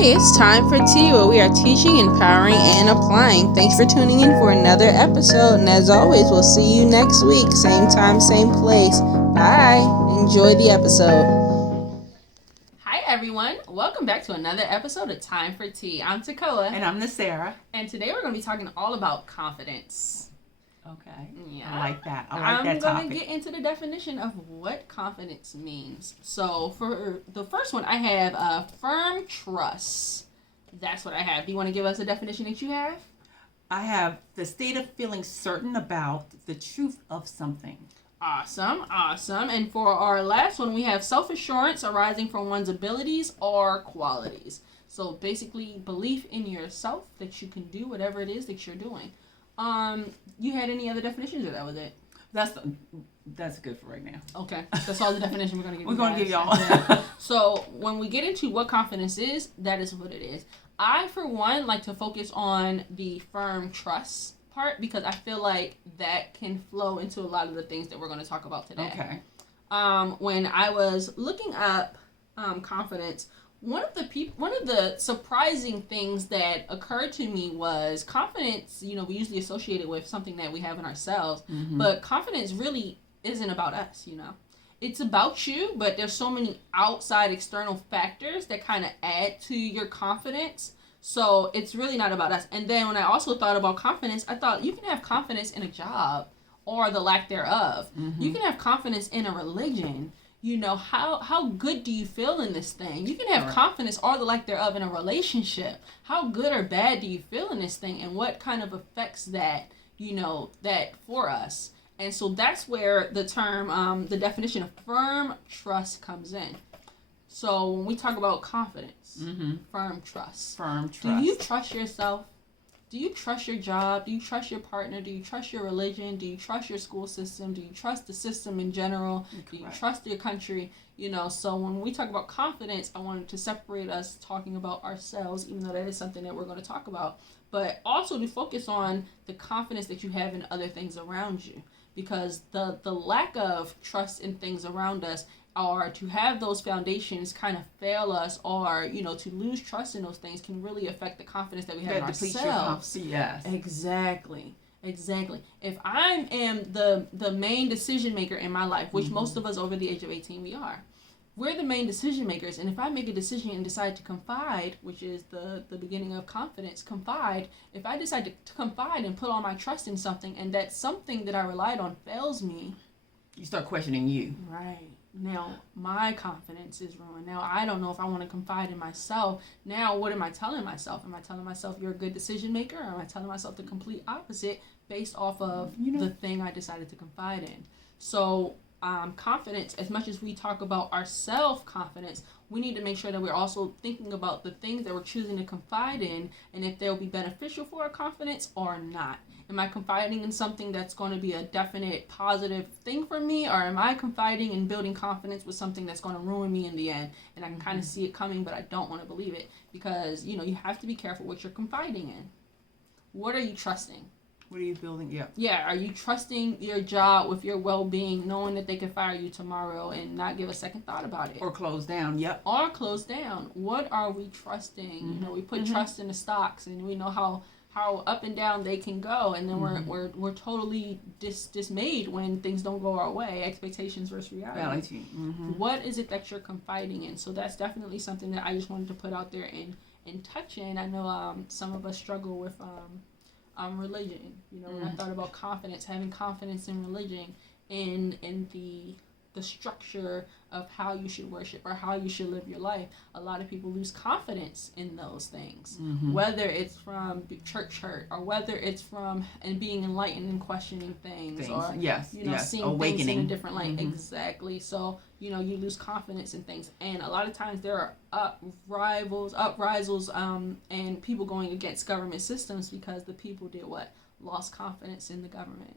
Hey, it's time for T.E.A, where we are teaching, empowering, and applying. Thanks for tuning in for another episode, and as always, we'll see you next week. Same time, same place. Bye. Enjoy the episode. Hi, everyone. Welcome back to another episode of Time for Tea. I'm Takoa. And I'm Sarah. And today we're going to be talking all about confidence. Okay. Yeah. I like that. I'm going to get into the definition of what confidence means. So for the first one, I have a firm trust. That's what I have. Do you want to give us a definition that you have? I have the state of feeling certain about the truth of something. Awesome. And for our last one, we have self-assurance arising from one's abilities or qualities. So basically, belief in yourself that you can do whatever it is that you're doing. You had any other definitions, or that was it? That's good for right now. Okay, that's all the definition we're going to give. We're going to give y'all. Yeah. So when we get into what confidence is, that is what it is. I, for one, like to focus on the firm trust part because I feel like that can flow into a lot of the things that we're going to talk about today. Okay. When I was looking up confidence, one of the surprising things that occurred to me was confidence. You know, we usually associate it with something that we have in ourselves, but confidence really isn't about us. You know, it's about you, but there's so many outside external factors that kind of add to your confidence. So it's really not about us. And then when I also thought about confidence, I thought you can have confidence in a job or the lack thereof. You can have confidence in a religion. You know, how good do you feel in this thing? You can have confidence or the lack thereof in a relationship. How good or bad do you feel in this thing, and what kind of affects that, you know, that for us? And so that's where the term, the definition of firm trust comes in. So when we talk about confidence, firm trust. Firm trust. Do you trust yourself? Do you trust your job? Do you trust your partner? Do you trust your religion? Do you trust your school system? Do you trust the system in general? Correct. Do you trust your country? You know, so when we talk about confidence, I wanted to separate us talking about ourselves, even though that is something that we're going to talk about, but also to focus on the confidence that you have in other things around you. Because the lack of trust in things around us, or to have those foundations kind of fail us, or, you know, to lose trust in those things can really affect the confidence that we have in ourselves. Yes. Exactly. If I am the main decision maker in my life, which most of us over the age of 18 we are, we're the main decision makers. And if I make a decision and decide to confide, which is the beginning of confidence, if I decide to confide and put all my trust in something, and that something that I relied on fails me, you start questioning you. Right. Now, my confidence is ruined. Now, I don't know if I want to confide in myself. Now, what am I telling myself? Am I telling myself you're a good decision maker? Or am I telling myself the complete opposite based off of the thing I decided to confide in? So, confidence, as much as we talk about our self-confidence, we need to make sure that we're also thinking about the things that we're choosing to confide in and if they'll be beneficial for our confidence or not. Am I confiding in something that's going to be a definite positive thing for me, or am I confiding and building confidence with something that's going to ruin me in the end? And I can kind of see it coming, but I don't want to believe it because, you know, you have to be careful what you're confiding in. What are you trusting? What are you building? Yeah. Yeah, are you trusting your job with your well-being, knowing that they could fire you tomorrow and not give a second thought about it? Or close down, yep. Or close down. What are we trusting? You know, we put trust in the stocks, and we know how up and down they can go, and then we're totally dismayed when things don't go our way. Expectations versus reality. What is it that you're confiding in? So that's definitely something that I just wanted to put out there and touch in. I know some of us struggle with religion. You know, when I thought about confidence, having confidence in religion, in the structure of how you should worship or how you should live your life, a lot of people lose confidence in those things. Whether it's from church hurt, or whether it's from being enlightened and questioning things. Or seeing awakening. Things in a different light. Exactly. So, you know, you lose confidence in things, and a lot of times there are uprisals, and people going against government systems because the people did what? Lost confidence in the government.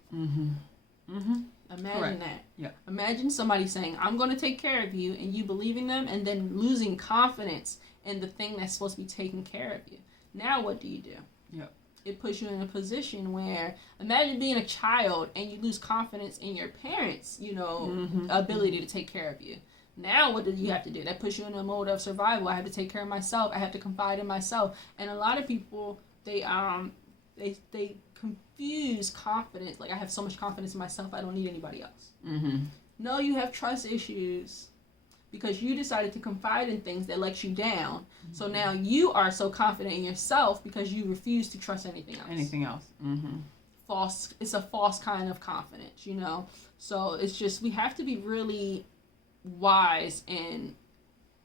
Imagine Correct. that. Yeah. Imagine somebody saying, I'm going to take care of you, and you believing them, and then losing confidence in the thing that's supposed to be taking care of you. Now what do you do? Yep. It puts you in a position where, imagine being a child and you lose confidence in your parents', ability to take care of you. Now what do you have to do? That puts you in a mode of survival. I have to take care of myself. I have to confide in myself. And a lot of people, they confuse confidence. Like, I have so much confidence in myself, I don't need anybody else. Mm-hmm. No, you have trust issues because you decided to confide in things that let you down. Mm-hmm. So now you are so confident in yourself because you refuse to trust anything else. Anything else. Mm-hmm. It's a false kind of confidence, you know? So it's just, we have to be really wise in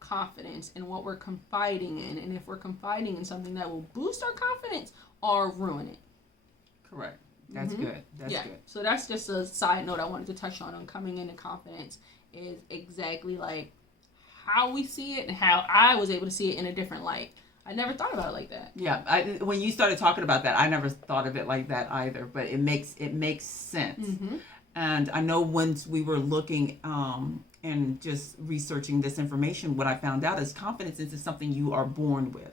confidence and what we're confiding in, and if we're confiding in something that will boost our confidence or ruin it. Correct. That's good. That's good. So that's just a side note I wanted to touch on coming into confidence, is exactly like how we see it and how I was able to see it in a different light. I never thought about it like that. Yeah, when you started talking about that, I never thought of it like that either. But it makes sense. Mm-hmm. And I know once we were looking and just researching this information, what I found out is confidence is something you are born with.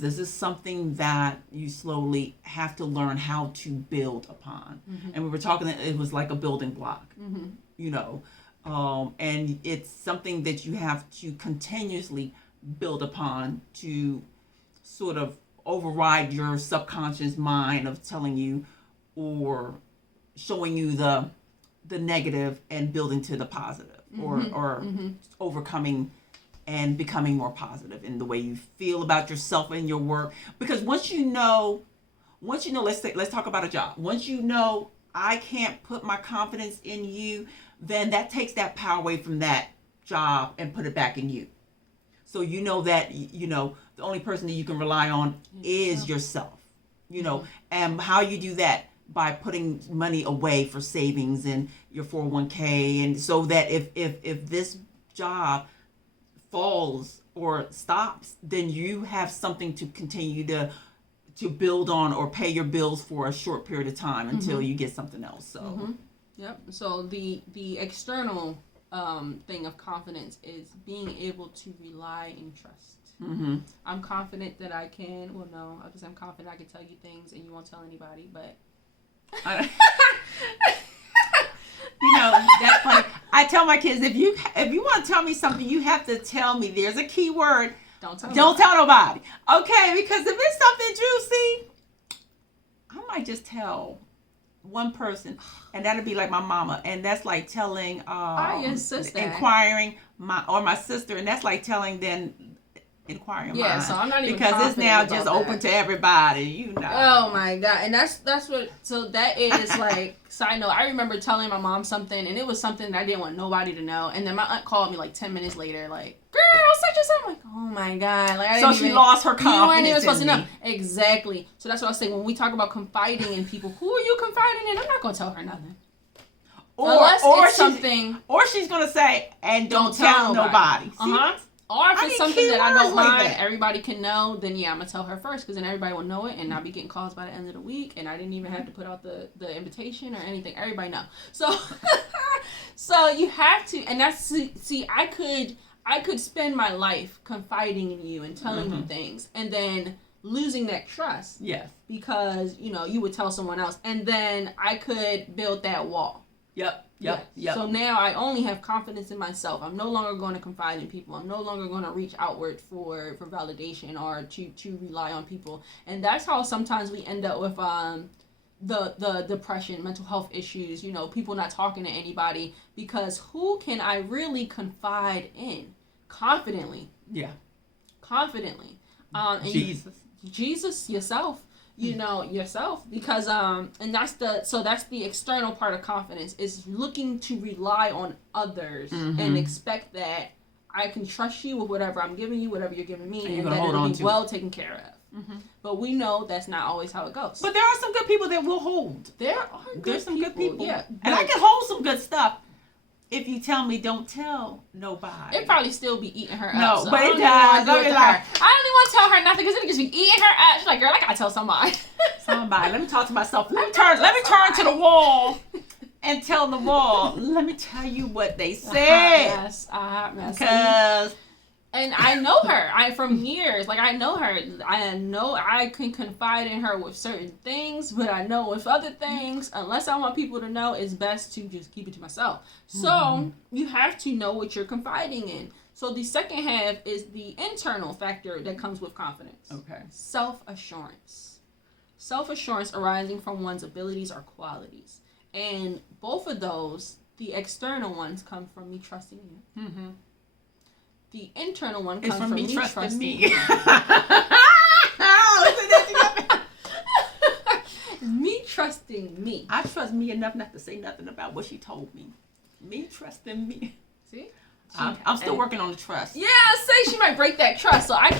This is something that you slowly have to learn how to build upon. Mm-hmm. And we were talking that it was like a building block, mm-hmm. you know, and it's something that you have to continuously build upon to sort of override your subconscious mind of telling you or showing you the negative and building to the positive, mm-hmm. or mm-hmm. overcoming and becoming more positive in the way you feel about yourself and your work. Because once you know, let's talk about a job. Once you know I can't put my confidence in you, then that takes that power away from that job and put it back in you. So you know that, you know, the only person that you can rely on is yourself, you know, and how you do that by putting money away for savings and your 401k. And so that if this job falls or stops, then you have something to continue to build on or pay your bills for a short period of time until mm-hmm. you get something else. So, mm-hmm. Yep. So the external thing of confidence is being able to rely and trust. Mm-hmm. I'm confident that I can. Well, no, because I'm confident I can tell you things and you won't tell anybody. But you know, that's funny. I tell my kids, if you want to tell me something, you have to tell me. There's a key word. Don't tell nobody. Okay, because if it's something juicy, I might just tell one person, and that'll be like my mama, and that's like telling your sister, inquiring my sister, and that's like telling then inquiring mine. So I'm not even because it's now just open to everybody, you know. Oh my God. And that's what, so that is like, side note, I remember telling my mom something, and it was something that I didn't want nobody to know, and then my aunt called me like 10 minutes later, like, girl, such and such. I'm like, oh my God. Like, I didn't she lost her confidence. You weren't even supposed to know. Exactly. So that's what I was saying, when we talk about confiding in people, who are you confiding in? I'm not going to tell her nothing. Or she's going to say, and don't tell nobody. Uh-huh. Or if it's something that I don't mind, everybody can know, then yeah, I'm going to tell her first, because then everybody will know it, and I'll be getting calls by the end of the week, and I didn't even have to put out the invitation or anything. Everybody know. So, so you have to, and that's, see, I could spend my life confiding in you and telling mm-hmm. you things, and then losing that trust. Yes. Because, you know, you would tell someone else, and then I could build that wall. Yep. So now I only have confidence in myself. I'm no longer going to confide in people. I'm no longer going to reach outward for validation or to rely on people. And that's how sometimes we end up with the depression, mental health issues, you know, people not talking to anybody, because who can I really confide in confidently? Yeah. Confidently. Jesus, yourself. You know, yourself, because and that's the external part of confidence, is looking to rely on others mm-hmm. and expect that I can trust you with whatever I'm giving you, whatever you're giving me, and that it'll be well taken care of. Mm-hmm. But we know that's not always how it goes. But there are some good people that will hold. There's some good people. Yeah, and I can hold some good stuff. If you tell me, don't tell nobody. It probably still be eating her up. No, so but it does. I don't even want to tell her nothing, because it just be eating her up. She's like, girl, I gotta tell somebody. Let me talk to myself. Let me turn to the wall and tell the wall. Let me tell you what they said. Because And I know her. From years. Like, I know her. I know I can confide in her with certain things, but I know with other things, unless I want people to know, it's best to just keep it to myself. So you have to know what you're confiding in. So the second half is the internal factor that comes with confidence. Okay. Self-assurance. Self-assurance arising from one's abilities or qualities. And both of those, the external ones, come from me trusting you. Mm-hmm. The internal one comes from me trusting me. Me trusting me. I trust me enough not to say nothing about what she told me. Me trusting me. See? I'm still working on the trust. Yeah, say she might break that trust. So I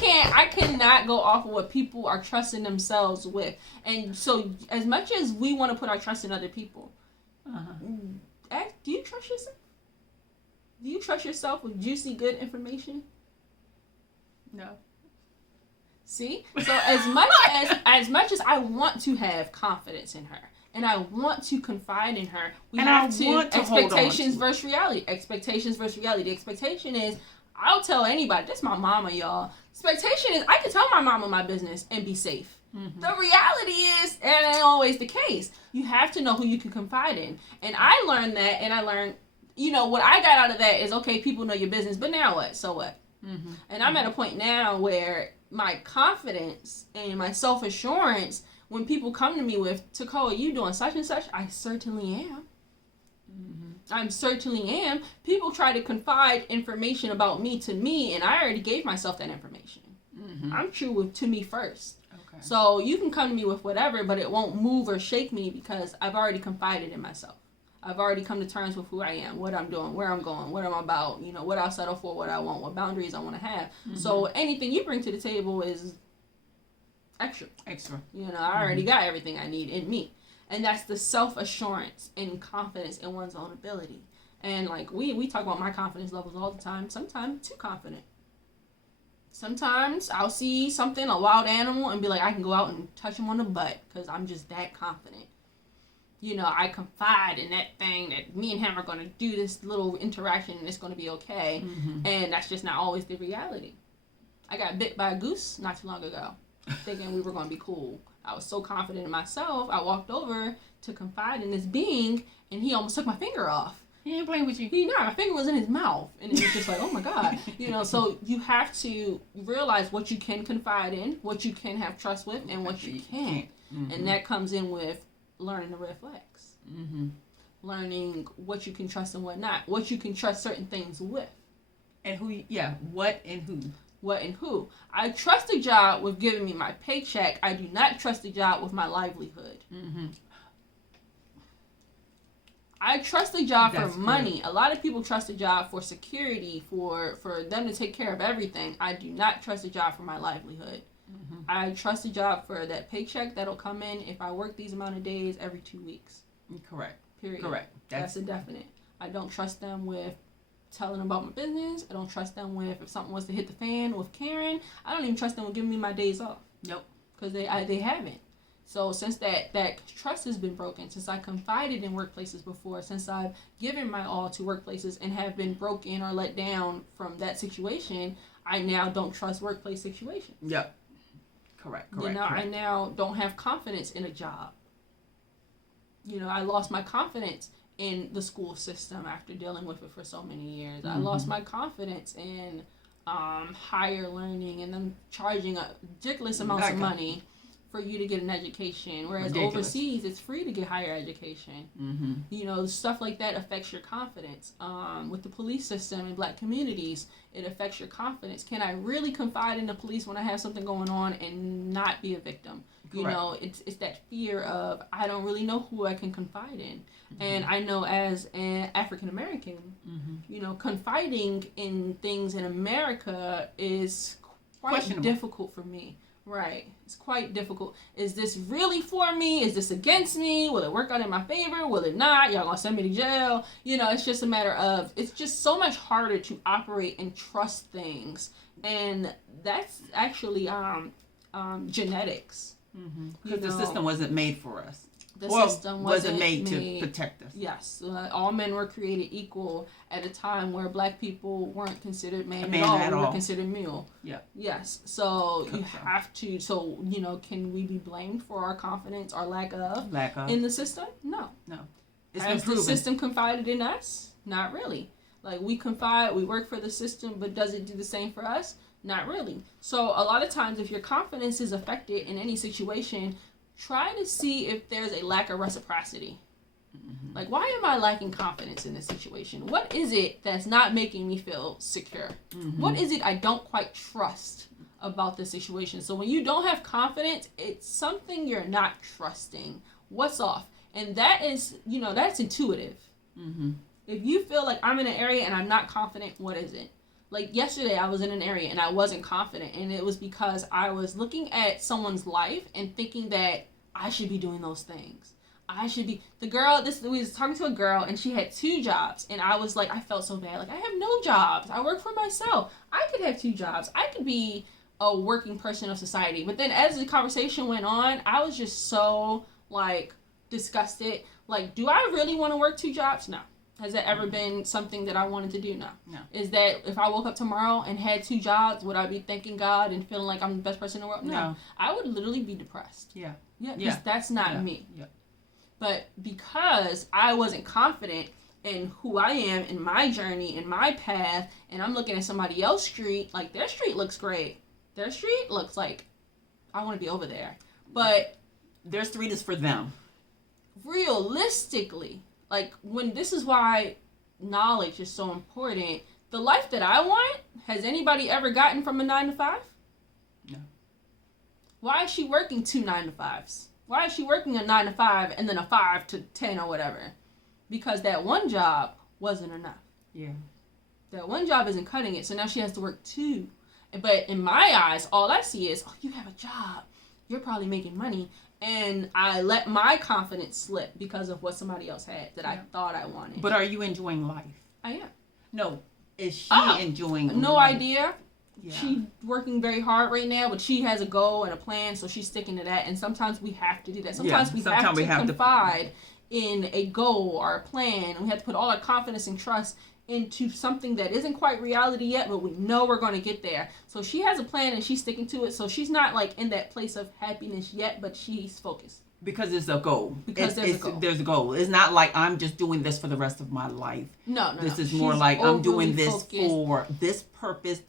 cannot go off of what people are trusting themselves with. And so as much as we want to put our trust in other people, do you trust yourself? Do you trust yourself with juicy, good information? No. See? So as much as I want to have confidence in her, and I want to confide in her, we have to expectations versus reality. Expectations versus reality. The expectation is, I'll tell anybody. That's my mama, y'all. Expectation is, I can tell my mama my business and be safe. Mm-hmm. The reality is, and it ain't always the case, you have to know who you can confide in. And I learned that, and I learned, what I got out of that is, okay, people know your business, but now what? So what? Mm-hmm. And I'm at a point now where my confidence and my self-assurance, when people come to me with, Takoa, you doing such and such? I certainly am. Mm-hmm. I certainly am. People try to confide information about me to me, and I already gave myself that information. Mm-hmm. I'm true to me first. Okay. So you can come to me with whatever, but it won't move or shake me because I've already confided in myself. I've already come to terms with who I am, what I'm doing, where I'm going, what I'm about, what I'll settle for, what I want, what boundaries I want to have. Mm-hmm. So anything you bring to the table is extra. I already got everything I need in me. And that's the self-assurance and confidence in one's own ability. And like we talk about my confidence levels all the time, sometimes too confident. Sometimes I'll see something, a wild animal, and be like, I can go out and touch him on the butt because I'm just that confident. I confide in that thing that me and him are going to do this little interaction and it's going to be okay. Mm-hmm. And that's just not always the reality. I got bit by a goose not too long ago, thinking we were going to be cool. I was so confident in myself, I walked over to confide in this being, and he almost took my finger off. He ain't playing with you. My finger was in his mouth, and it was just like, oh my God. So you have to realize what you can confide in, what you can have trust with, and what you can't. Mm-hmm. And that comes in with learning the red flags. Mm-hmm. Learning what you can trust and what not. What you can trust certain things with. And who, what and who. What and who. I trust a job with giving me my paycheck. I do not trust a job with my livelihood. Mm-hmm. I trust a job for money. A lot of people trust a job for security, for them to take care of everything. I do not trust a job for my livelihood. Mm-hmm. I trust a job for that paycheck that'll come in if I work these amount of days every 2 weeks. Correct. Period. Correct. That's a definite. I don't trust them with telling them about my business. I don't trust them with if something was to hit the fan with Karen. I don't even trust them with giving me my days off. Nope. Because they haven't. So since that trust has been broken, since I confided in workplaces before, since I've given my all to workplaces and have been broken or let down from that situation, I now don't trust workplace situations. Yep. Correct. I now don't have confidence in a job. I lost my confidence in the school system after dealing with it for so many years. Mm-hmm. I lost my confidence in higher learning and them charging ridiculous amounts of money for you to get an education, whereas overseas it's free to get higher education. Mm-hmm. Stuff like that affects your confidence. With the police system in Black communities, it affects your confidence. Can I really confide in the police when I have something going on and not be a victim? Correct. It's that fear of I don't really know who I can confide in. Mm-hmm. And I know as an African American, mm-hmm. Confiding in things in America is quite difficult for me. Right. It's quite difficult. Is this really for me? Is this against me? Will it work out in my favor? Will it not? Y'all gonna send me to jail? It's just a matter of, it's just so much harder to operate and trust things. And that's actually genetics. Because the system wasn't made for us. The or system wasn't wasn't made to protect us. Yes, all men were created equal at a time where black people weren't considered man Man at all. at We were all. considered mule. Yeah. Yes. So you So. have to. So can we be blamed for our confidence or lack of in the system? No. It's Has been proven. the system confided in us? Not really. Like we confide, we work for the system, but does it do the same for us? Not really. So a lot of times, if your confidence is affected in any situation, try to see if there's a lack of reciprocity. Mm-hmm. Like, why am I lacking confidence in this situation? What is it that's not making me feel secure? Mm-hmm. What is it I don't quite trust about the situation? So when you don't have confidence, it's something you're not trusting. What's off? And that is, that's intuitive. Mm-hmm. If you feel like I'm in an area and I'm not confident, what is it? Like yesterday, I was in an area and I wasn't confident, and it was because I was looking at someone's life and thinking that I should be doing those things. I should be we was talking to a girl and she had 2 jobs, and I was like, I felt so bad. Like, I have no jobs. I work for myself. I could have 2 jobs. I could be a working person of society. But then as the conversation went on, I was just so disgusted. Like, do I really want to work 2 jobs? No. Has that ever been something that I wanted to do? No. Is that if I woke up tomorrow and had 2 jobs, would I be thanking God and feeling like I'm the best person in the world? No. I would literally be depressed. Yeah. Because that's not me. Yeah. But because I wasn't confident in who I am, in my journey, in my path, and I'm looking at somebody else's street, like their street looks great. Their street looks like I want to be over there. But their street is for them. Realistically, this is why knowledge is so important. The life that I want, has anybody ever gotten from a 9 to 5? No. Why is she working 2 9 to 5s? Why is she working a 9 to 5 and then a 5 to 10 or whatever? Because that one job wasn't enough. Yeah. That one job isn't cutting it, so now she has to work 2. But in my eyes, all I see is, oh, you have a job. You're probably making money. And I let my confidence slip because of what somebody else had that I thought I wanted. But are you enjoying life? I am. No. Is she enjoying no life? idea. Yeah. She's working very hard right now, but she has a goal and a plan, so she's sticking to that. And sometimes we have to do that. Sometimes we have to confide in a goal or a plan, and we have to put all our confidence and trust into something that isn't quite reality yet, but we know we're going to get there. So she has a plan and she's sticking to it. So she's not in that place of happiness yet, but she's focused. Because it's a goal. There's a goal. There's a goal. It's not like I'm just doing this for the rest of my life. No. This is more like I'm doing this for this purpose,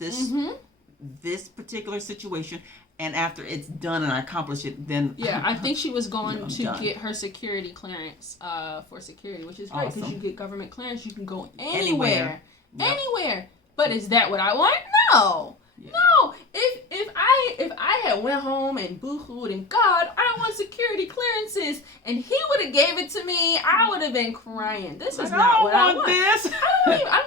this particular situation. And after it's done and I accomplish it, then... Yeah, I think she was going to get her security clearance for security, which is great because you get government clearance, you can go anywhere. Anywhere. But is that what I want? No. Yeah. No. If I had went home and boo-hooed and God, I want security clearances, and he would have gave it to me, I would have been crying. This is not what I want. This. I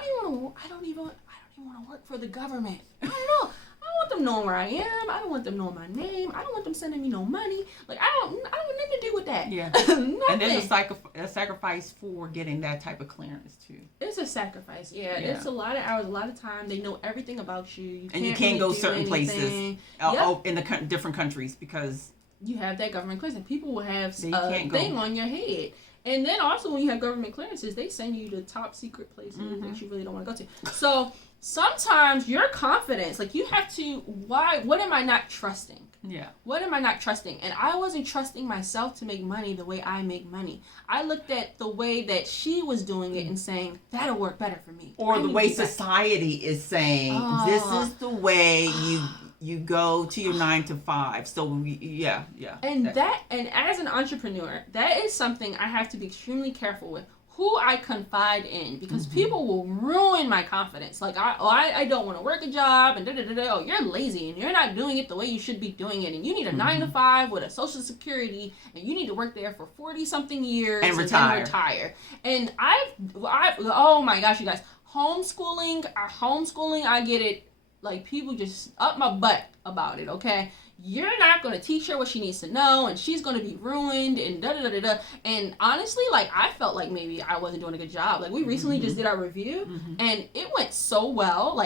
don't even want to work for the government. I don't know. I don't want them knowing where I am. I don't want them knowing my name. I don't want them sending me no money. I don't want nothing to do with that. Yeah. And there's a sacrifice for getting that type of clearance too. It's a sacrifice. Yeah. It's a lot of hours, a lot of time. They know everything about you. You can't go certain places in the different countries because you have that government clearance. And people will have a thing on your head. And then also when you have government clearances, they send you to top secret places that you really don't want to go to. So sometimes your confidence, you have to, what am I not trusting? Yeah. What am I not trusting? And I wasn't trusting myself to make money the way I make money. I looked at the way that she was doing it and saying, that'll work better for me. Or the way society is saying, this is the way you go to your 9 to 5. So And and as an entrepreneur, that is something I have to be extremely careful with. Who I confide in, because people will ruin my confidence. I don't want to work a job, and oh, you're lazy and you're not doing it the way you should be doing it, and you need a 9 to 5 with a Social Security, and you need to work there for 40 something years and then retire. And I oh my gosh, you guys, homeschooling, I get it. People just up my butt about it, okay? You're not going to teach her what she needs to know, and she's going to be ruined, and da-da-da-da-da. And honestly, I felt like maybe I wasn't doing a good job. We recently just did our review, and it went so well.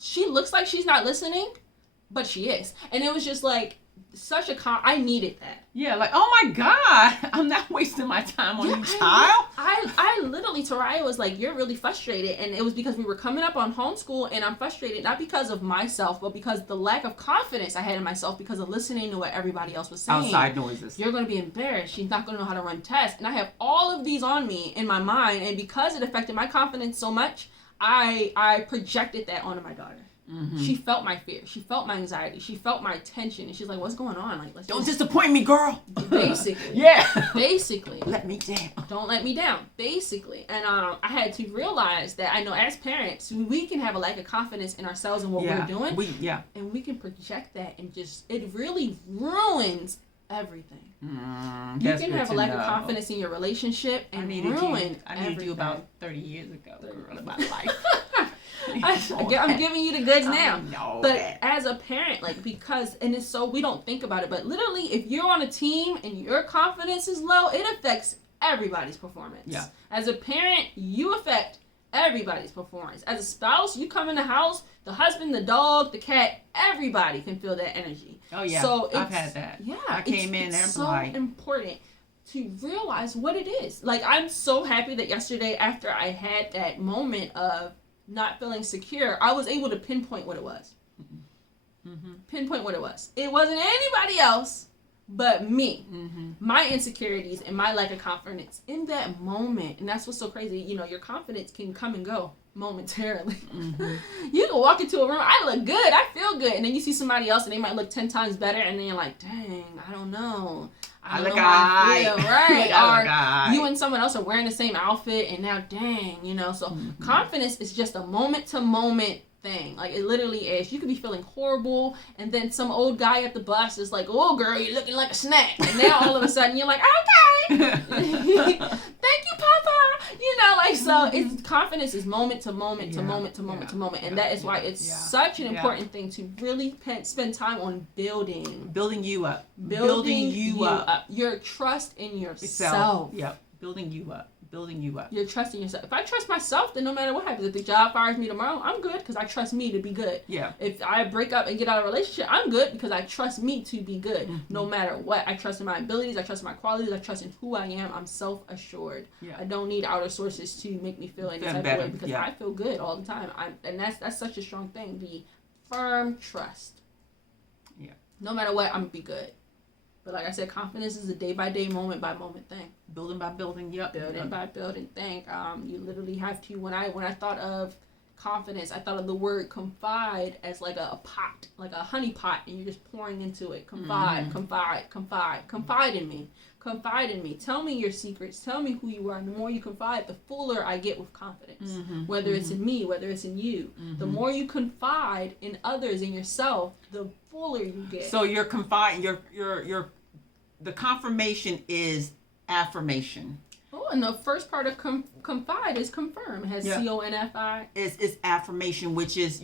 She looks like she's not listening, but she is. And it was just I needed that. Yeah, like, oh my God, I'm not wasting my time on you, child. I literally, Taraya was like, you're really frustrated. And it was because we were coming up on homeschool, and I'm frustrated, not because of myself, but because the lack of confidence I had in myself because of listening to what everybody else was saying. Outside noises. You're going to be embarrassed. She's not going to know how to run tests. And I have all of these on me in my mind. And because it affected my confidence so much, I projected that onto my daughter. Mm-hmm. She felt my fear. She felt my anxiety. She felt my tension. And she's like, what's going on? Like, don't disappoint me, girl. Basically. Yeah. Basically. Let me down. Don't let me down. Basically. And I had to realize that I know as parents, we can have a lack of confidence in ourselves and what we're doing. And we can project that and just, it really ruins everything. You can have a lack of confidence in your relationship and ruin I needed you about 30 years ago, girl, in my life. I'm giving you the goods now. But that. as a parent, like, because, and it's so, we don't think about it, but literally, if you're on a team and your confidence is low, it affects everybody's performance. Yeah. As a parent, you affect everybody's performance. As a spouse, you come in the house, the husband, the dog, the cat, everybody can feel that energy. Oh, yeah. So I've had that. Yeah. I came in it's and so important to realize what it is. Like, I'm so happy that yesterday, after I had that moment of not feeling secure, I was able to pinpoint what it was. Mm-hmm. Pinpoint what it was. It wasn't anybody else but me. Mm-hmm. My insecurities and my lack of confidence in that moment. And that's what's so crazy. You know, your confidence can come and go momentarily. Mm-hmm. You can walk into a room, I look good, I feel good, and then you see somebody else and they might look 10 times better, and then you're like, dang, I don't know. I don't know how I feel, right? Or you and someone else are wearing the same outfit, and now, dang, you know. So confidence is just a moment-to-moment thing. Like, it literally is. You could be feeling horrible, and then some old guy at the bus is like, oh, girl, you're looking like a snack. And now all of a sudden you're like, okay. Thank you, Papa. You know, like, so it's confidence is moment to moment to moment to moment to moment. And that is why it's such an important thing to really spend time on building you up. Building you up. Your trust in yourself. Yep. Building you up. You're trusting yourself. If I trust myself, then no matter what happens, if the job fires me tomorrow, I'm good because I trust me to be good. Yeah. If I break up and get out of a relationship, I'm good because I trust me to be good. Mm-hmm. No matter what. I trust in my abilities. I trust in my qualities. I trust in who I am. I'm self-assured. Yeah. I don't need outer sources to make me feel any type of way because I feel good all the time. And that's such a strong thing. The firm trust. Yeah. No matter what, I'm going to be good. But like I said, confidence is a day-by-day, moment-by-moment thing. Building by building, yep. Building by building thing. You literally have to, when I thought of confidence, I thought of the word confide as like a pot, like a honey pot, and you're just pouring into it. Confide in me. Confide in me. Tell me your secrets. Tell me who you are. And the more you confide, the fuller I get with confidence. Mm-hmm. Whether it's in me, whether it's in you. Mm-hmm. The more you confide in others, in yourself, the fuller you get. So you're confiding. The confirmation is affirmation. Oh, and the first part of confide is confirm. It has CONFI. It's affirmation, which is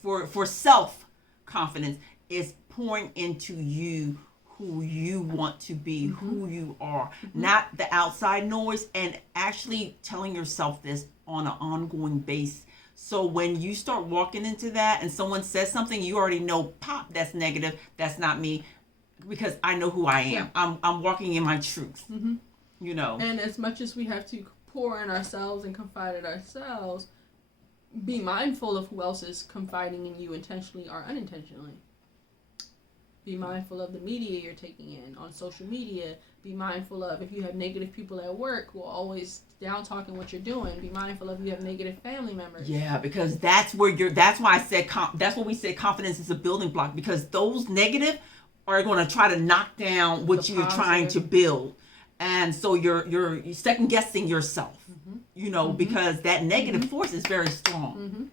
for self confidence. Is pouring into you who you want to be, who you are, not the outside noise, and actually telling yourself this on an ongoing basis. So when you start walking into that and someone says something, you already know, pop, that's negative. That's not me, because I know who I am. Yeah. I'm walking in my truth. Mm-hmm. You know. And as much as we have to pour in ourselves and confide in ourselves, be mindful of who else is confiding in you intentionally or unintentionally. Be mindful of the media you're taking in on social media. Be mindful of if you have negative people at work who are always down talking what you're doing. Be mindful of if you have negative family members. Yeah, because that's why I said that's what we said confidence is a building block, because those negative are going to try to knock down what you're trying to build. And so you're second guessing yourself, you know, because that negative force is very strong. Mm-hmm.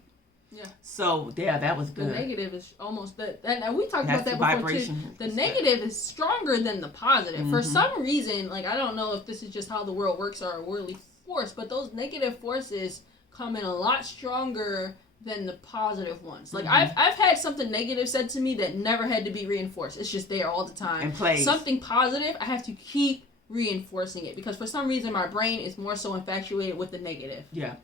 Yeah. So that was good. The negative is almost that, and we talked about that before too. The negative is stronger than the positive. Mm-hmm. For some reason, like, I don't know if this is just how the world works or a worldly force, but those negative forces come in a lot stronger than the positive ones. Like, I've had something negative said to me that never had to be reinforced. It's just there all the time. And plays. Something positive, I have to keep reinforcing it, because for some reason my brain is more so infatuated with the negative. Yeah.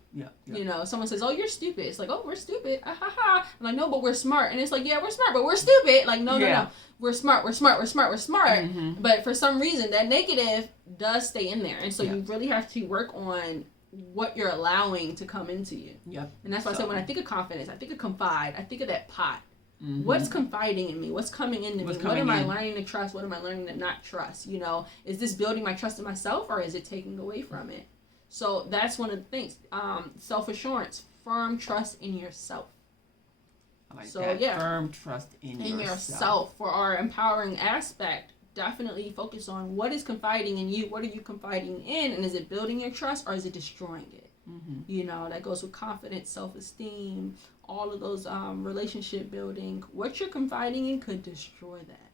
You know, someone says, oh, you're stupid. It's like, oh, we're stupid. Ah, ha, ha. I'm like, no, but we're smart. And it's like, yeah, we're smart, but we're stupid. Like, no. we're smart, but for some reason that negative does stay in there, and so you really have to work on what you're allowing to come into you. Yep. And that's why I said when I think of confidence, I think of confide, I think of that pot. What's confiding in me? What's coming into me? What am I learning to trust? What am I learning to not trust? You know, is this building my trust in myself, or is it taking away from it? So that's one of the things. Self-assurance, firm trust in yourself. I like that. Yeah, firm trust in yourself. For our empowering aspect, definitely focus on what is confiding in you. What are you confiding in? And is it building your trust, or is it destroying it? You know, that goes with confidence, self-esteem, all of those relationship building. What you're confiding in could destroy that.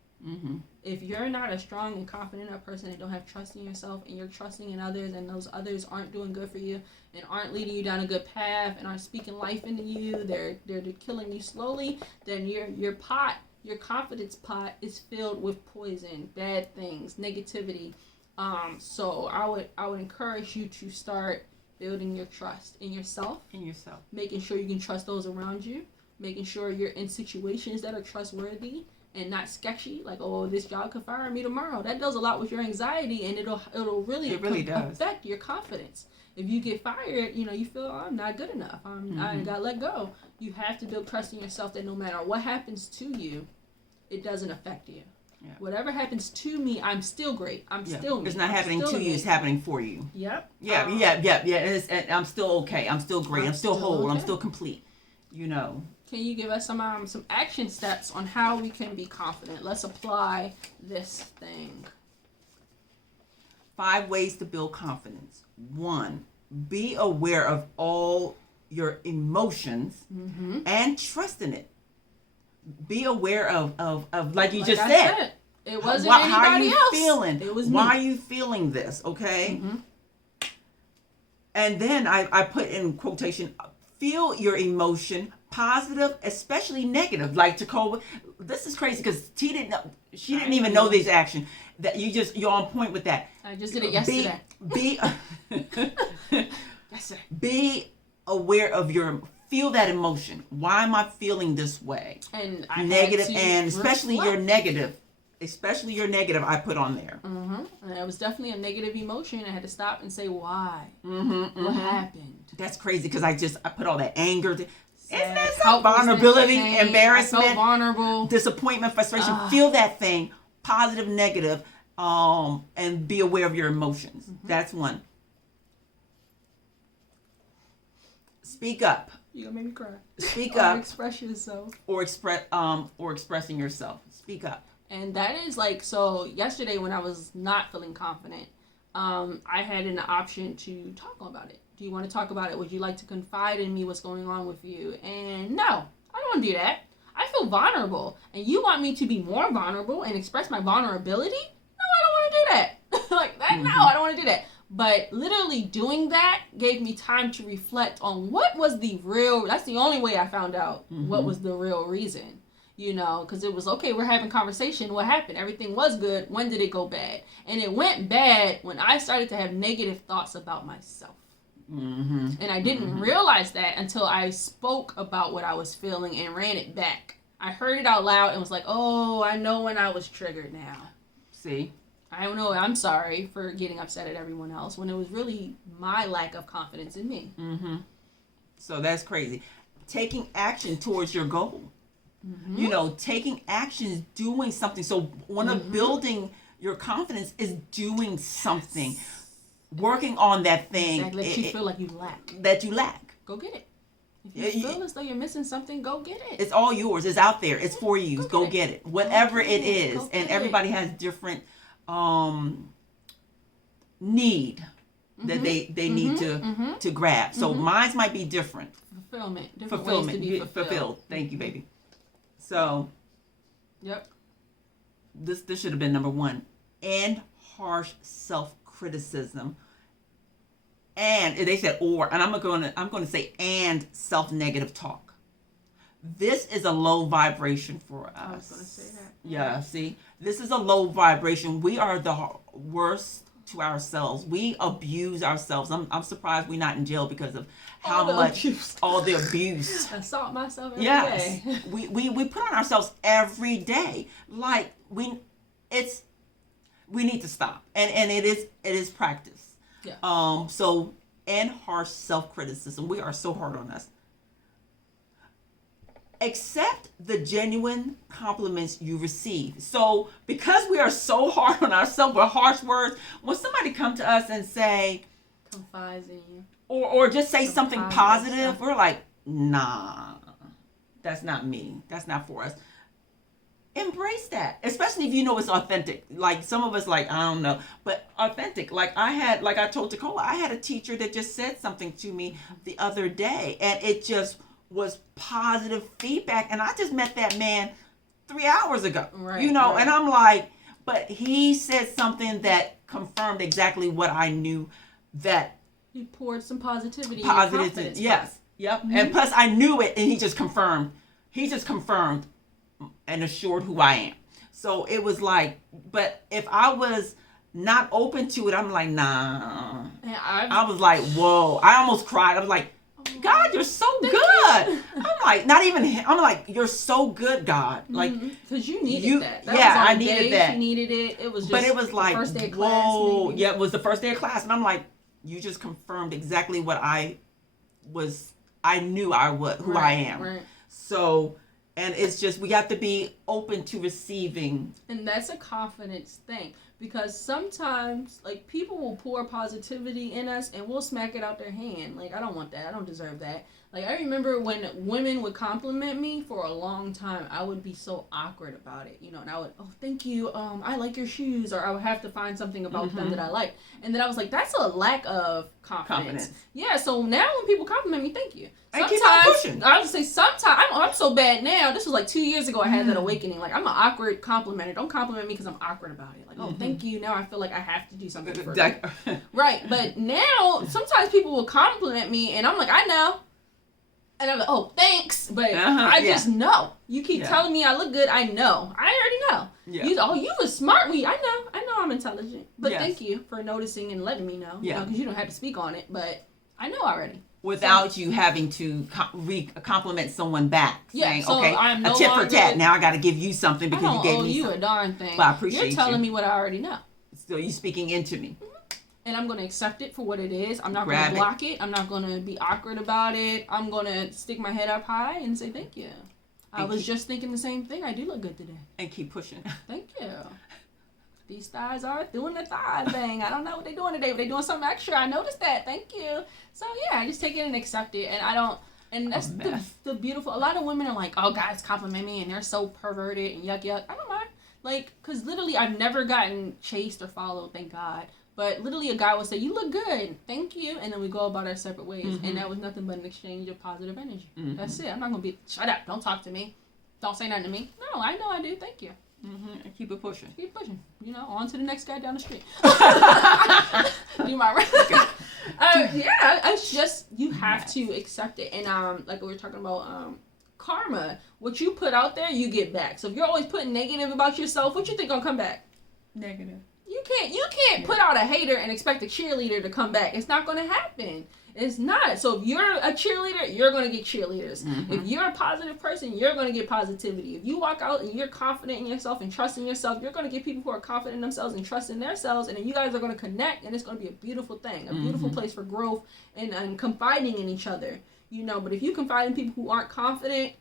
If you're not a strong and confident enough person and don't have trust in yourself, and you're trusting in others, and those others aren't doing good for you and aren't leading you down a good path and aren't speaking life into you, they're killing you slowly, then your confidence pot is filled with poison, bad things, negativity. So I would encourage you to start building your trust in yourself. Making sure you can trust those around you. Making sure you're in situations that are trustworthy and not sketchy. Like, oh, this job could fire me tomorrow. That does a lot with your anxiety, and it'll really affect your confidence. If you get fired, you know, you feel, oh, I'm not good enough. I got let go. You have to build trust in yourself that no matter what happens to you, it doesn't affect you. Yeah. Whatever happens to me, I'm still great. I'm still me. It's not happening to you. It's happening for you. Yep. And I'm still okay. I'm still great. I'm still whole. Okay. I'm still complete. You know. Can you give us some action steps on how we can be confident? Let's apply this thing. 5 ways to build confidence. 1, be aware of all your emotions and trust in it. Be aware of like you just said. It wasn't anybody else. How are you feeling? It was Why me. are you feeling this? Okay. And then I put in quotation, feel your emotion, positive, especially negative. Like Tacoba, this is crazy because she didn't even know these actions. That you're on point with that. I just did it yesterday. Be aware of feel that emotion. Why am I feeling this way? And negative, and especially your negative. Especially your negative, I put on there. And it was definitely a negative emotion. I had to stop and say, why? What happened? That's crazy because I put all that anger. Isn't that so? Vulnerability, embarrassment, so vulnerable, disappointment, frustration. Feel that thing, positive, negative, and be aware of your emotions. That's 1. Speak up. You're gonna make me cry. Speak up. Express yourself. Or expressing yourself. Speak up. And that is like, so yesterday when I was not feeling confident, I had an option to talk about it. Do you want to talk about it? Would you like to confide in me what's going on with you? And no, I don't want to do that. I feel vulnerable. And you want me to be more vulnerable and express my vulnerability? No, I don't want to do that. Like that, no, I don't want to do that. But literally doing that gave me time to reflect on what was the real, that's the only way I found out what was the real reason. You know, because it was, okay, we're having conversation. What happened? Everything was good. When did it go bad? And it went bad when I started to have negative thoughts about myself. And I didn't realize that until I spoke about what I was feeling and ran it back. I heard it out loud and was like, oh, I know when I was triggered now. See? I don't know. I'm sorry for getting upset at everyone else when it was really my lack of confidence in me. So that's crazy. Taking action towards your goal. You know, taking action, doing something. So one of building your confidence is doing something. Working on that thing. Exactly. That you feel like you lack. That you lack. Go get it. If you feel as though you're missing something, go get it. It's all yours. It's out there. It's for you. Go get it. Whatever it is. And everybody has different need that they need to grab. So mine might be different. Fulfillment. Different ways to be fulfilled. Thank you, baby. So, this should have been number 1. And harsh self-criticism. And they said and I'm going to say and self-negative talk. This is a low vibration for us. I was going to say that. Yeah, see? This is a low vibration. We are the worst to ourselves. We abuse ourselves. I'm surprised we're not in jail because of how All the much abuse. all the abuse. Assault myself every Yes, day. we put on ourselves every day. Like we need to stop, and it is practice. Yeah. So and harsh self-criticism. We are so hard on us. Accept the genuine compliments you receive. So because we are so hard on ourselves with harsh words, when somebody come to us and say, confides in you, or just say some something positive positive, stuff. we're like, nah, that's not me. That's not for us. Embrace that, especially if you know it's authentic. Like some of us, like I don't know, but authentic. Like I told Tacola, I had a teacher that just said something to me the other day, and it just was positive feedback, and I just met that man 3 hours ago. Right, you know, right. and I'm like, but he said something that confirmed exactly what I knew, that He poured some positivity. positive. Yes, yep. Mm-hmm. And plus, I knew it, and he just confirmed. And assured who I am. So it was like, but if I was not open to it, I'm like, nah. And I was like, whoa. I almost cried. I was like, God, you're so good. I'm like, not even him. I'm like, you're so good, God. Like, because you needed that. I needed that. She needed it. It was just, but it was like, first day of whoa. class, maybe. Yeah, it was the first day of class, and I'm like, you just confirmed exactly what I knew I would, who I am. Right. So, and it's just, we have to be open to receiving. And that's a confidence thing. Because sometimes, like, people will pour positivity in us and we'll smack it out their hand. Like, I don't want that. I don't deserve that. Like, I remember when women would compliment me for a long time, I would be so awkward about it, you know, and I would, oh, thank you, I like your shoes, or I would have to find something about them that I like. And then I was like, that's a lack of confidence. Yeah, so now when people compliment me, thank you. And keep on pushing. I would say sometimes, I'm so bad now, this was like 2 years ago I had that awakening, like, I'm an awkward complimenter. Don't compliment me because I'm awkward about it. Like, oh, thank you, now I feel like I have to do something for you. Right, but now, sometimes people will compliment me, and I'm like, I know. And I'm like, oh, thanks, but I just know. You keep telling me I look good, I know. I already know. Yeah. You look smart. I know I'm intelligent. But thank you for noticing and letting me know. Yeah. Because you don't have to speak on it, but I know already. Without you having to compliment someone back. Saying, so okay, I'm a tit for tat. Now I got to give you something because you gave me something. I don't owe you a darn thing. But I appreciate You're telling me what I already know. So you're speaking into me. And I'm going to accept it for what it is. I'm not going to block it. I'm not going to be awkward about it. I'm going to stick my head up high and say thank you. I was just thinking the same thing. I do look good today. And keep pushing. Thank you. These thighs are doing the thigh thing. I don't know what they're doing today, but they're doing something extra. I noticed that. Thank you. So, yeah, I just take it and accept it. And I don't... And that's the beautiful... A lot of women are like, oh, guys compliment me, and they're so perverted and yuck, yuck. I don't mind. Like, because literally I've never gotten chased or followed, thank God. But literally a guy will say, you look good, thank you, and then we go about our separate ways. And that was nothing but an exchange of positive energy. That's it. I'm not going to be, shut up, don't talk to me. Don't say nothing to me. No, I know I do, thank you. And keep it pushing. Keep pushing. You know, on to the next guy down the street. Do my it's just, you have to accept it. And like we were talking about karma, what you put out there, you get back. So if you're always putting negative about yourself, what you think gonna come back? Negative. You can't put out a hater and expect a cheerleader to come back. It's not going to happen. It's not. So if you're a cheerleader, you're going to get cheerleaders. If you're a positive person, you're going to get positivity. If you walk out and you're confident in yourself and trust in yourself, you're going to get people who are confident in themselves and trust in themselves, and then you guys are going to connect, and it's going to be a beautiful thing, a beautiful place for growth and confiding in each other. You know, but if you confide in people who aren't confident,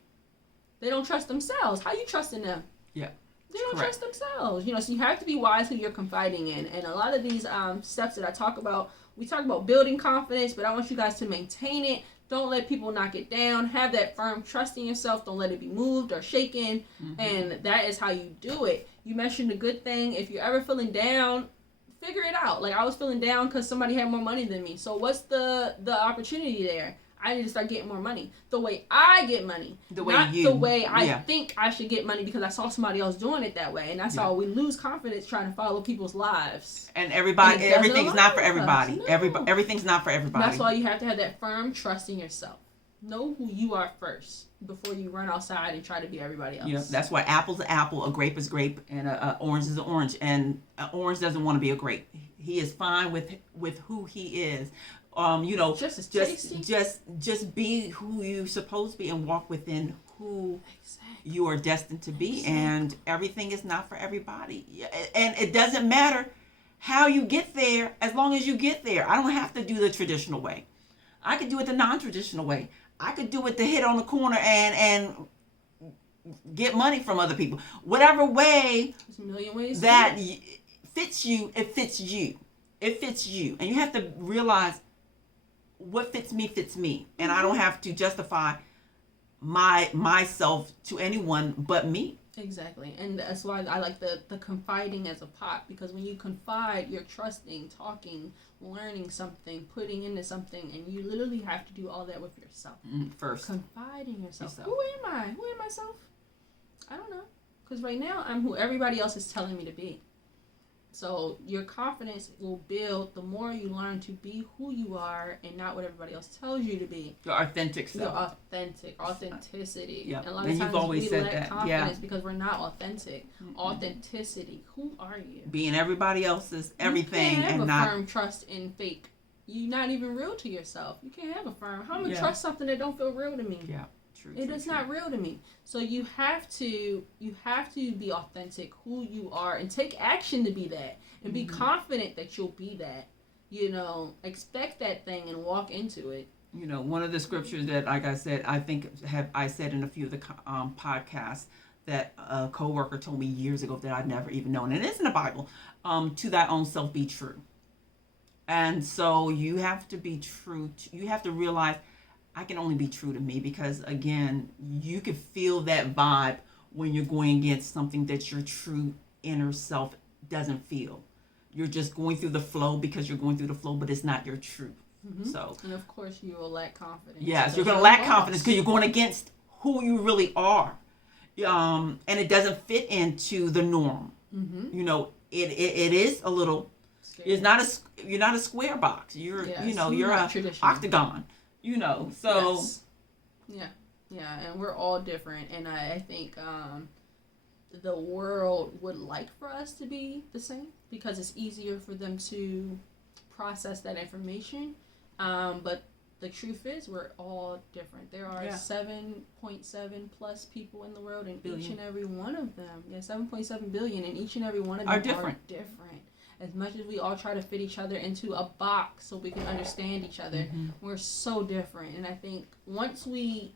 they don't trust themselves. How you trusting them? Yeah. They don't trust themselves, you know, so you have to be wise who you're confiding in. And a lot of these steps that I talk about, we talk about building confidence, but I want you guys to maintain it. Don't let people knock it down. Have that firm trust in yourself. Don't let it be moved or shaken. And that is how you do it. You mentioned a good thing. If you're ever feeling down, figure it out. Like, I was feeling down because somebody had more money than me. So what's the opportunity there? I need to start getting more money. The way I get money. The way I think I should get money because I saw somebody else doing it that way. And that's how we lose confidence trying to follow people's lives. And everything's not for everybody. No. Everything's not for everybody. That's why you have to have that firm trust in yourself. Know who you are first before you run outside and try to be everybody else. Yeah, that's why apple's an apple, a grape is grape, and an orange is an orange. And an orange doesn't want to be a grape. He is fine with who he is. Just as tasty. Just be who you're supposed to be and walk within who Exactly. you are destined to be. And everything is not for everybody. And it doesn't matter how you get there as long as you get there. I don't have to do the traditional way. I could do it the non-traditional way. I could do it the hit on the corner and get money from other people. Whatever way There's a million ways that fits you, it fits you. It fits you. And you have to realize what fits me. And I don't have to justify myself to anyone but me. Exactly. And that's why I like the confiding as a pot, because when you confide, you're trusting, talking, learning something, putting into something, and you literally have to do all that with yourself. First. Confide in yourself. Who am I? Who am myself? I don't know. Because right now, I'm who everybody else is telling me to be. So your confidence will build the more you learn to be who you are and not what everybody else tells you to be. Your authentic self. Your authenticity. Yeah. And a lot of times we lack confidence yeah. because we're not authentic. Mm-hmm. Authenticity. Who are you? Being everybody else's everything you can't have and a not firm trust in fake. You're not even real to yourself. You can't have a firm. How am I trust something that don't feel real to me? Yeah. True, it is not real to me. So you have to be authentic, who you are, and take action to be that, and be confident that you'll be that. Expect that thing and walk into it. One of the scriptures that, like I said, I think I said in a few of the podcasts that a coworker told me years ago that I'd never even known, and it is in the Bible. To thy own self be true. And so you have to be true. You have to realize, I can only be true to me, because again, you can feel that vibe when you're going against something that your true inner self doesn't feel. You're just going through the flow because you're going through the flow, but it's not your truth. Mm-hmm. So, and of course, you will lack confidence. Yes, you're going to lack confidence because you're going against who you really are, and it doesn't fit into the norm. Mm-hmm. It is a little. Scary. You're not a square box. You're you're a octagon. So yes. yeah, and we're all different, and I think the world would like for us to be the same because it's easier for them to process that information, but the truth is we're all different. There are 7.7 plus people in the world, and each and every one of them 7.7 billion, and each and every one of them are different. As much as we all try to fit each other into a box so we can understand each other, we're so different. And I think once we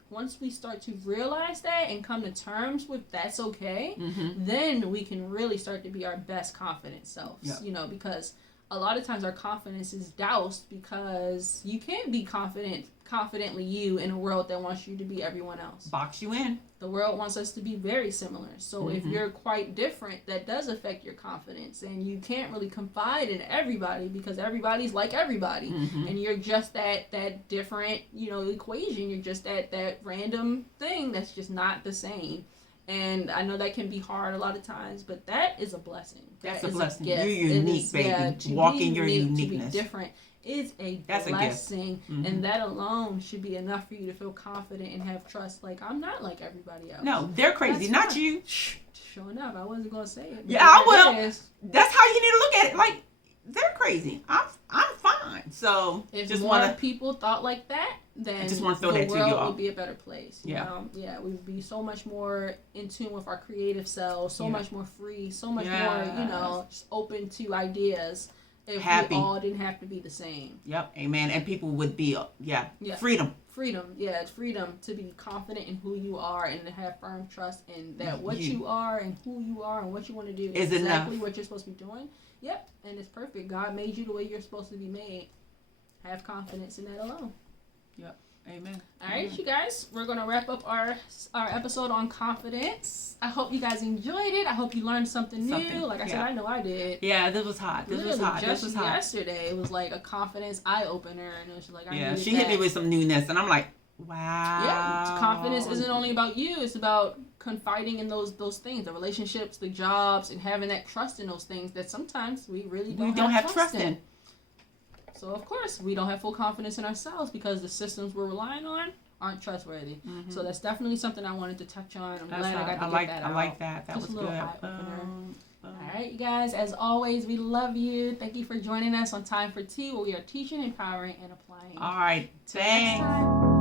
start to realize that and come to terms with that's okay, then we can really start to be our best confident selves. Yeah. Because a lot of times our confidence is doused because you can't be confidently you in a world that wants you to be everyone else. Box you in. The world wants us to be very similar. So if you're quite different, that does affect your confidence. And you can't really confide in everybody because everybody's like everybody. And you're just that different, equation. You're just that random thing that's just not the same. And I know that can be hard a lot of times, but that is a blessing. That's a blessing. You're unique, baby. Walk in your uniqueness. To be different is a blessing, and that alone should be enough for you to feel confident and have trust. Like, I'm not like everybody else. No, they're crazy, not you. Sure enough, I wasn't gonna say it. Yeah, I will. That's how you need to look at it. Like, they're crazy. I'm fine. So if more people thought like that, then just want to throw the that to you world all. would be a better place. We would be so much more in tune with our creative selves, so much more free, so much more, just open to ideas. If we all didn't have to be the same. Yep, amen. And people would be, freedom. It's freedom to be confident in who you are and to have firm trust in that what you are and who you are and what you want to do is exactly what you're supposed to be doing. Yep, and it's perfect. God made you the way you're supposed to be made. Have confidence in that alone. Yep. Amen. All right, you guys, we're going to wrap up our episode on confidence. I hope you guys enjoyed it. I hope you learned something new. Like I said, I know I did. Yeah, this was hot. This was hot. Yesterday, it was like a confidence eye-opener. And it was like, she hit me with some newness. And I'm like, wow. Yeah, confidence isn't only about you. It's about confiding in those things, the relationships, the jobs, and having that trust in those things that sometimes we really don't have trust in. So, of course, we don't have full confidence in ourselves because the systems we're relying on aren't trustworthy. So that's definitely something I wanted to touch on. I'm glad I got to get that out. I like that. That was good. All right, you guys, as always, we love you. Thank you for joining us on Time for Tea, where we are teaching, empowering, and applying. All right. Till next Thanks. time.